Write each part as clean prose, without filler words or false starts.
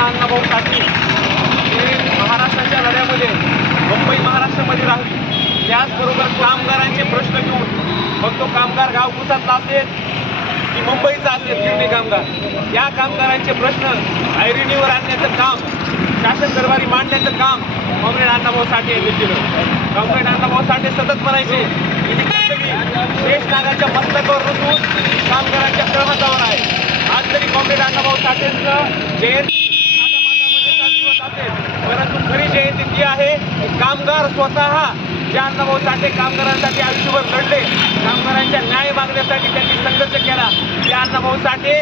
असताना अण्णाभाऊ साठे हे महाराष्ट्राच्या लढ्यामध्ये मुंबई महाराष्ट्रामध्ये राहिली, त्याचबरोबर कामगारांचे प्रश्न घेऊन मग तो कामगार गावकुसातला असेल की मुंबईचा असेल गिरणी कामगार, या कामगारांचे प्रश्न ऐरणीवर आणण्याचं काम, शासन दरबारी मांडण्याचं काम कॉम्रेड अण्णाभाऊ साठे यांनी केलं. कॉम्रेड अण्णाभाऊ साठे सतत म्हणायचे की ही कर्तव्य शेष नागाच्या मस्तकावर बसून कामगारांच्या तळहातावर आहे. आज तरी कॉम्रेड अण्णाभाऊ साठेंचं जयंती नागामातामध्ये साजरी होत असेल, परंतु खरी जयंती ती आहे की कामगार स्वतः जे अण्णाभाऊ साठे कामगारांसाठी आयुष्यभर लढले, कामगारांच्या न्याय मागण्यासाठी त्यांनी संघर्ष केला, त्या अण्णाभाऊ साठे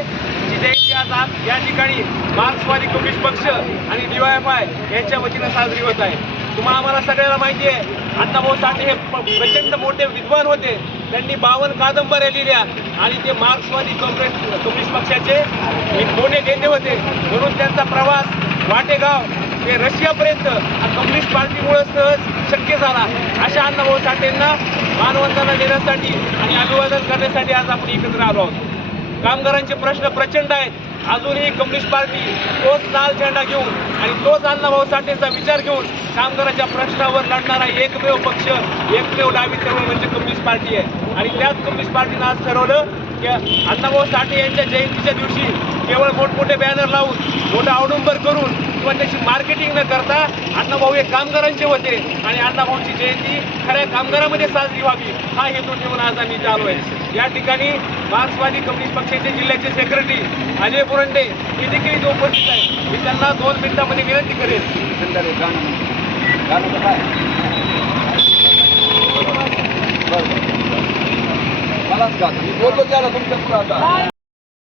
ची जयंती आज या ठिकाणी मार्क्सवादी कम्युनिस्ट पक्ष आणि DYFI यांच्या वतीनं साजरी होत आहे. तुम्हाला आम्हाला सगळ्याला माहिती आहे, अण्णाभाऊ साठे हे प्रचंड मोठे विद्वान होते. त्यांनी 52 कादंबऱ्या लिहिल्या आणि ते मार्क्सवादी कम्युनिस्ट पक्षाचे एक मोठे नेते होते. म्हणून त्यांचा प्रवास वाटेगाव ते रशियापर्यंत कम्युनिस्ट पार्टीमुळे सहज शक्य झाला. अशा अण्णाभाऊ साठेंना मानवंदना देण्यासाठी आणि अभिवादन करण्यासाठी आज आपण एकत्र आलो आहोत. कामगारांचे प्रश्न प्रचंड आहेत. अजूनही कम्युनिस्ट पार्टी तोच लाल झेंडा घेऊन आणि तोच अण्णाभाऊ साठेंचा विचार घेऊन कामगारांच्या प्रश्नावर लढणारा एकमेव पक्ष, एकमेव डावी चळवळ म्हणजे कम्युनिस्ट पार्टी आहे. आणि त्याच कम्युनिस्ट पार्टीनं आज ठरवलं की अण्णाभाऊ साठे यांच्या जयंतीच्या दिवशी केवळ मोठमोठे बॅनर लावून, मोठा औडंबर करून किंवा त्याची मार्केटिंग न करता अण्णाभाऊ हे कामगारांचे होते आणि अण्णाभाऊची जयंती खऱ्या कामगारामध्ये साजरी व्हावी हा हेतू ठेवून आज आम्ही इथे आलो आहे. या ठिकाणी मार्क्सवादी कम्युनिस्ट पक्षाचे जिल्ह्याचे सेक्रेटरी अजय पुरंडे हे देखील इथे उपस्थित आहे. मी त्यांना 2 मिनिटांमध्ये विनंती करेन. मलाच का मी बोललो त्याला तुमच्या पुढे आता